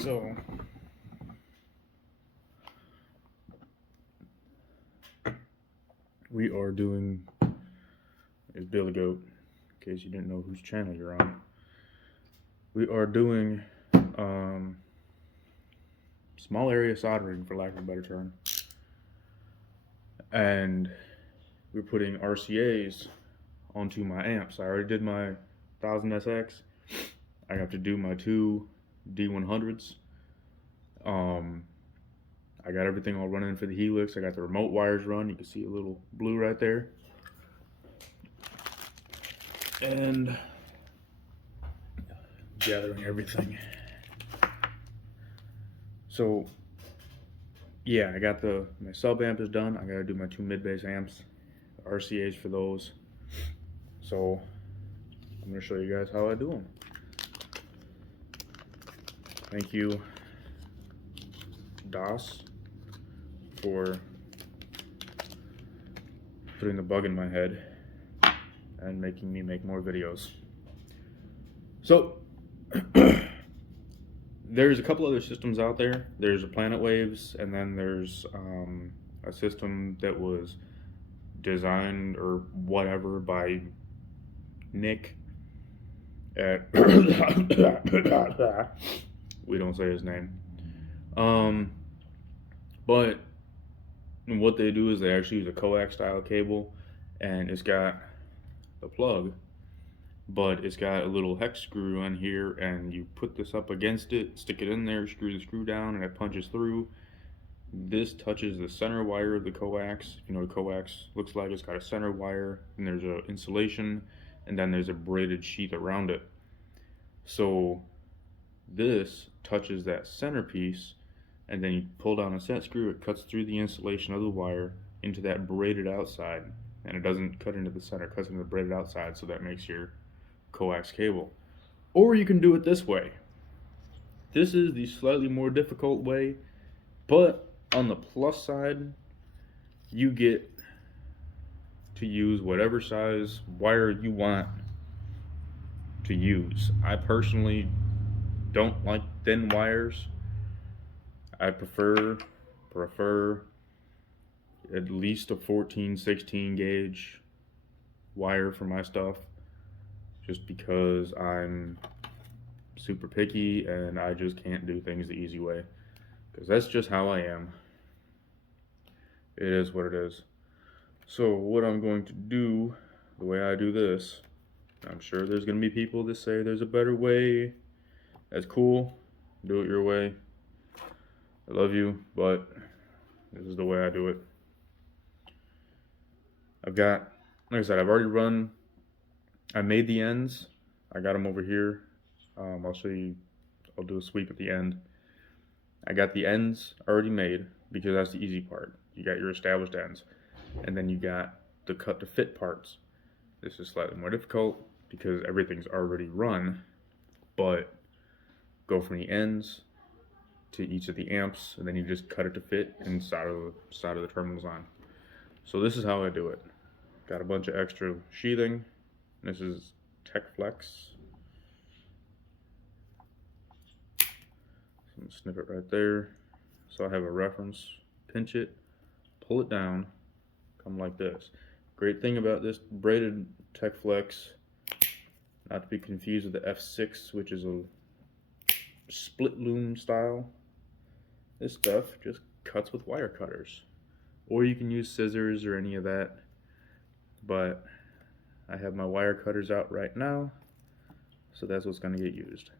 So we are doing is Billy Goat, in case you didn't know whose channel you're on. We are doing small area soldering, for lack of a better term, and we're putting RCAs onto my amps. I already did my 1000SX. I have to do my two D100s. I got everything all running for the Helix. I got the remote wires run. You can see a little blue right there. And gathering everything. So yeah, I got my sub amp is done. I gotta do my two mid-bass amps, RCAs for those. So I'm gonna show you guys how I do them. Thank you, DOS, for putting the bug in my head and making me make more videos. So there's a couple other systems out there. There's a Planet Waves, and then there's a system that was designed or whatever by Nick at we don't say his name. But what they do is they actually use a coax style cable, and it's got the plug, but it's got a little hex screw on here, and you put this up against it, stick it in there, screw the screw down, and it punches through. This touches the center wire of the coax. You know what a coax looks like. It's got a center wire, and there's a insulation, and then there's a braided sheath around it. So this touches that centerpiece, and then you pull down a set screw. It cuts through the insulation of the wire into that braided outside, and it doesn't cut into the center, it cuts into the braided outside, so that makes your coax cable. Or you can do it this way. This is the slightly more difficult way, but on the plus side, you get to use whatever size wire you want to use. I personally don't like thin wires. I prefer at least a 14-16 gauge wire for my stuff, just because I'm super picky and I just can't do things the easy way, because that's just how I am. It is what it is. So what I'm going to do, the way I do this, I'm sure there's going to be people that say there's a better way. That's cool. Do it your way. I love you, but this is the way I do it. I've got, like I said, I've already run, I made the ends. I got them over here. I'll show you, I'll do a sweep at the end. I got the ends already made because that's the easy part. You got your established ends, and then you got the cut to fit parts. This is slightly more difficult because everything's already run, but go from the ends to each of the amps, and then you just cut it to fit inside of the terminals on. So this is how I do it. Got a bunch of extra sheathing. This is TechFlex. So I'm gonna snip it right there, so I have a reference. Pinch it, pull it down, come like this. Great thing about this braided TechFlex, not to be confused with the F6, which is a split loom style. This stuff just cuts with wire cutters, or you can use scissors or any of that, but I have my wire cutters out right now, so that's what's going to get used,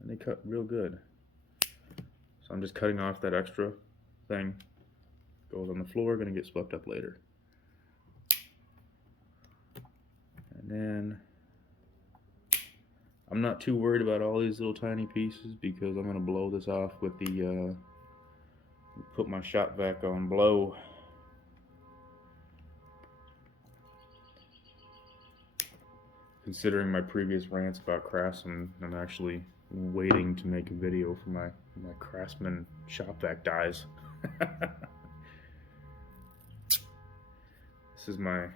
and they cut real good. So I'm just cutting off that extra thing. Goes on the floor, going to get swept up later. And then I'm not too worried about all these little tiny pieces, because I'm going to blow this off with the put my shop vac on blow. Considering my previous rants about Craftsman, I'm actually waiting to make a video for my Craftsman shop vac dies. This is my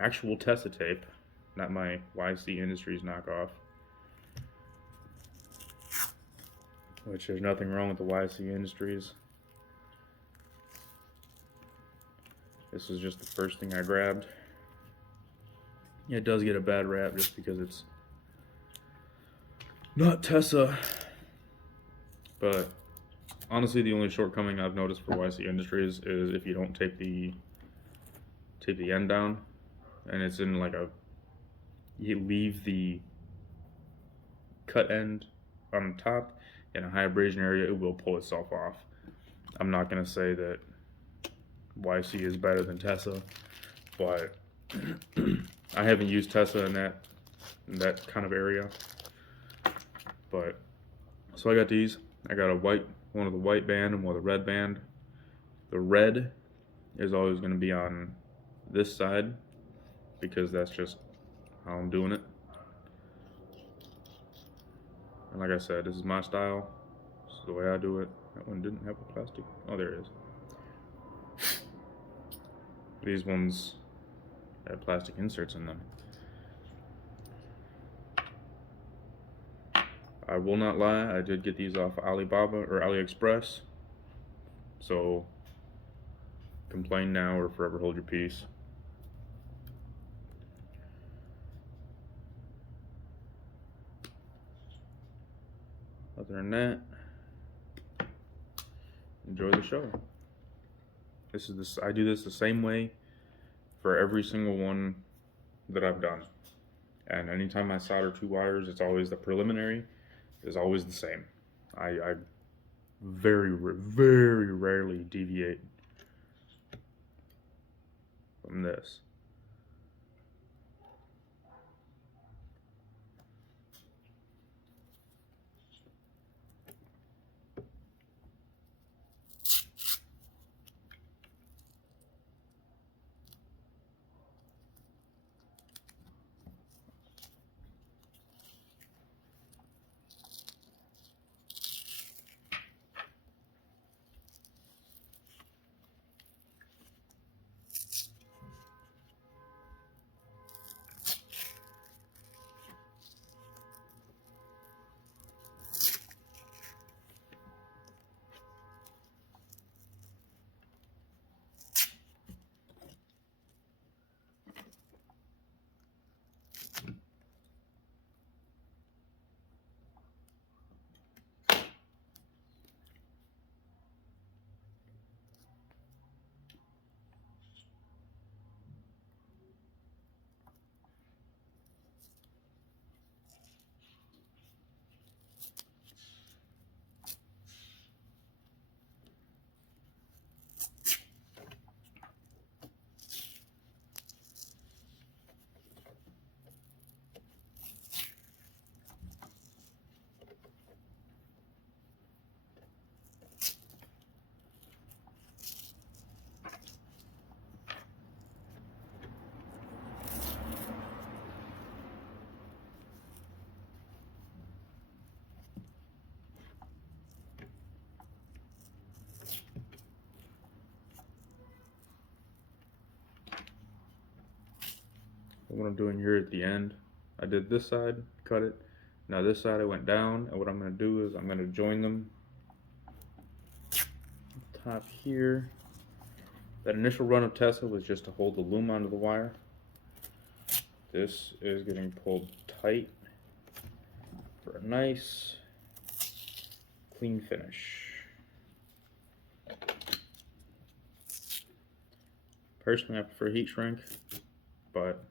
actual Tessa tape, not my YC Industries knockoff. which there's nothing wrong with the YC Industries. This is just the first thing I grabbed. It does get a bad rap just because it's not Tessa, but honestly, the only shortcoming I've noticed for YC Industries is if you don't tape the end down, and it's in like you leave the cut end on top in a high abrasion area, it will pull itself off. I'm not gonna say that YC is better than Tessa, but I haven't used Tessa in that kind of area. But so I got these. I got one with a white band and one with a red band. The red is always going to be on this side because that's just how I'm doing it. And like I said, this is my style. This is the way I do it. That one didn't have a plastic. Oh, there it is. These ones have plastic inserts in them. I will not lie, I did get these off Alibaba or AliExpress. So complain now or forever hold your peace. Other than that, enjoy the show. I do this the same way for every single one that I've done. And anytime I solder two wires, it's always the preliminary is always the same. I very rarely deviate from this. What I'm doing here at the end, I did this side, cut it. Now this side I went down, and what I'm going to do is I'm going to join them top here. That initial run of Tessa was just to hold the loom onto the wire. This is getting pulled tight for a nice clean finish. Personally, I prefer heat shrink, but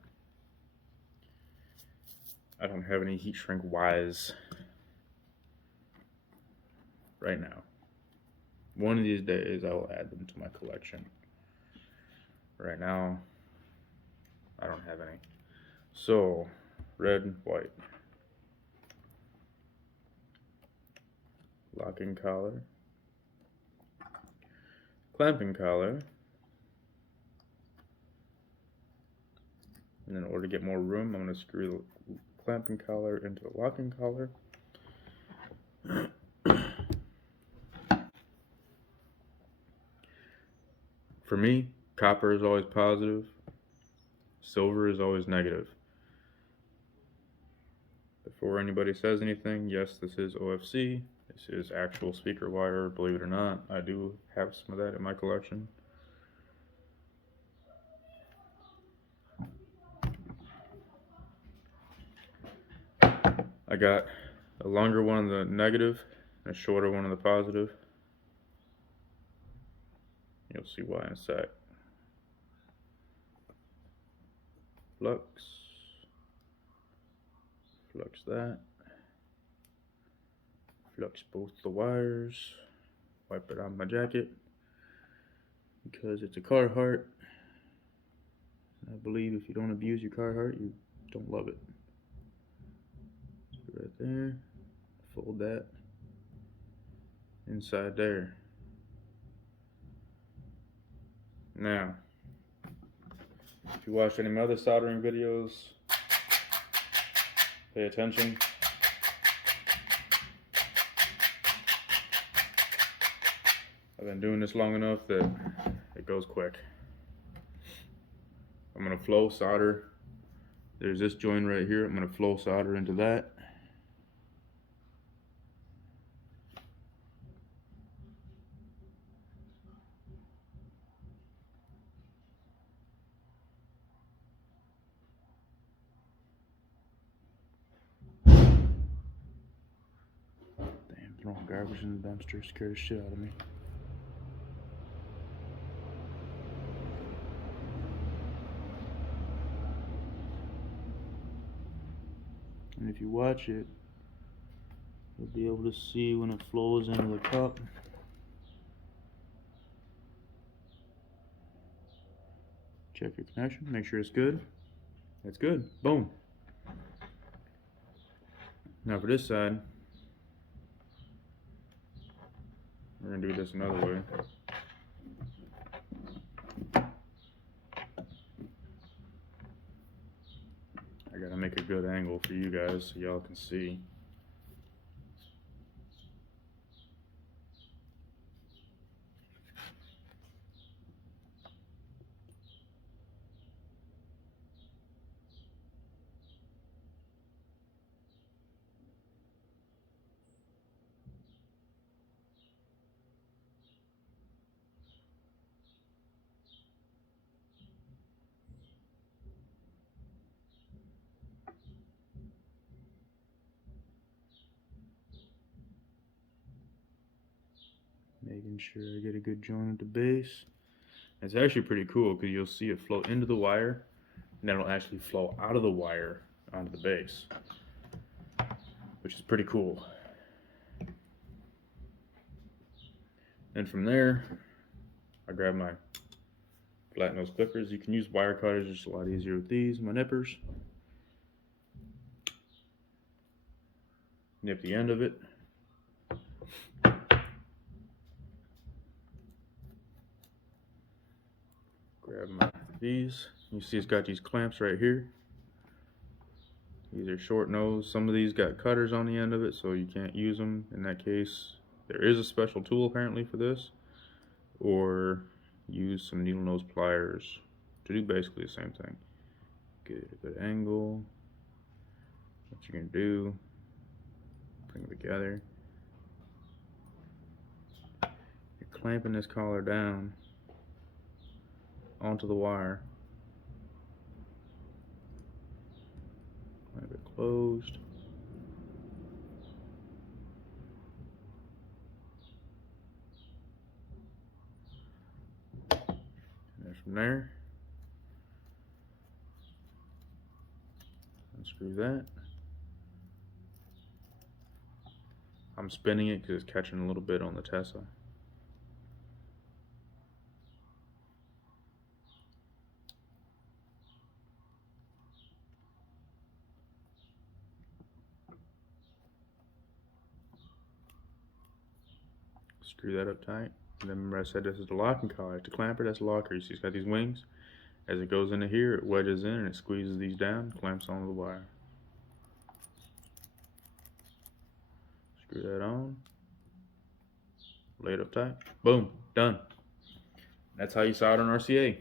I don't have any heat shrink wise right now. One of these days I will add them to my collection. Right now, I don't have any. So, red and white. Locking collar. Clamping collar. And in order to get more room, I'm going to screw the clamping collar into the locking collar. For me, copper is always positive, silver is always negative. Before anybody says anything, yes, this is OFC. This is actual speaker wire, believe it or not. I do have some of that in my collection. I got a longer one on the negative and a shorter one on the positive. You'll see why in a sec. Flux that, flux both the wires, wipe it on my jacket because it's a Carhartt. I believe if you don't abuse your Carhartt, you don't love it. So right there, fold that inside there. Now, if you watched any of my other soldering videos, pay attention. I've been doing this long enough that it goes quick. I'm gonna flow solder. There's this joint right here. I'm gonna flow solder into that. Damn, throwing garbage in the dumpster scared the shit out of me. And if you watch it, you'll be able to see when it flows into the cup. Check your connection, make sure it's good. It's good. Boom. Now for this side, we're gonna do this another way. I gotta make a good angle for you guys so y'all can see. Making sure I get a good joint at the base. It's actually pretty cool because you'll see it flow into the wire and then it'll actually flow out of the wire onto the base, which is pretty cool. And from there, I grab my flat nose clippers. You can use wire cutters, it's a lot easier with these, my nippers. Nip the end of it. Grab these. You see it's got these clamps right here. These are short nose. Some of these got cutters on the end of it, so you can't use them. In that case, there is a special tool apparently for this, or use some needle nose pliers to do basically the same thing. Get a good angle. What you're gonna do, bring them together. You're clamping this collar down onto the wire. Clamp it closed. And then from there, unscrew that. I'm spinning it because it's catching a little bit on the Tesla. Screw that up tight. And then remember I said this is the locking collar. To clamper, that's the locker. You see it's got these wings. As it goes into here, it wedges in and it squeezes these down, clamps onto the wire. Screw that on. Lay it up tight. Boom. Done. That's how you solder an RCA.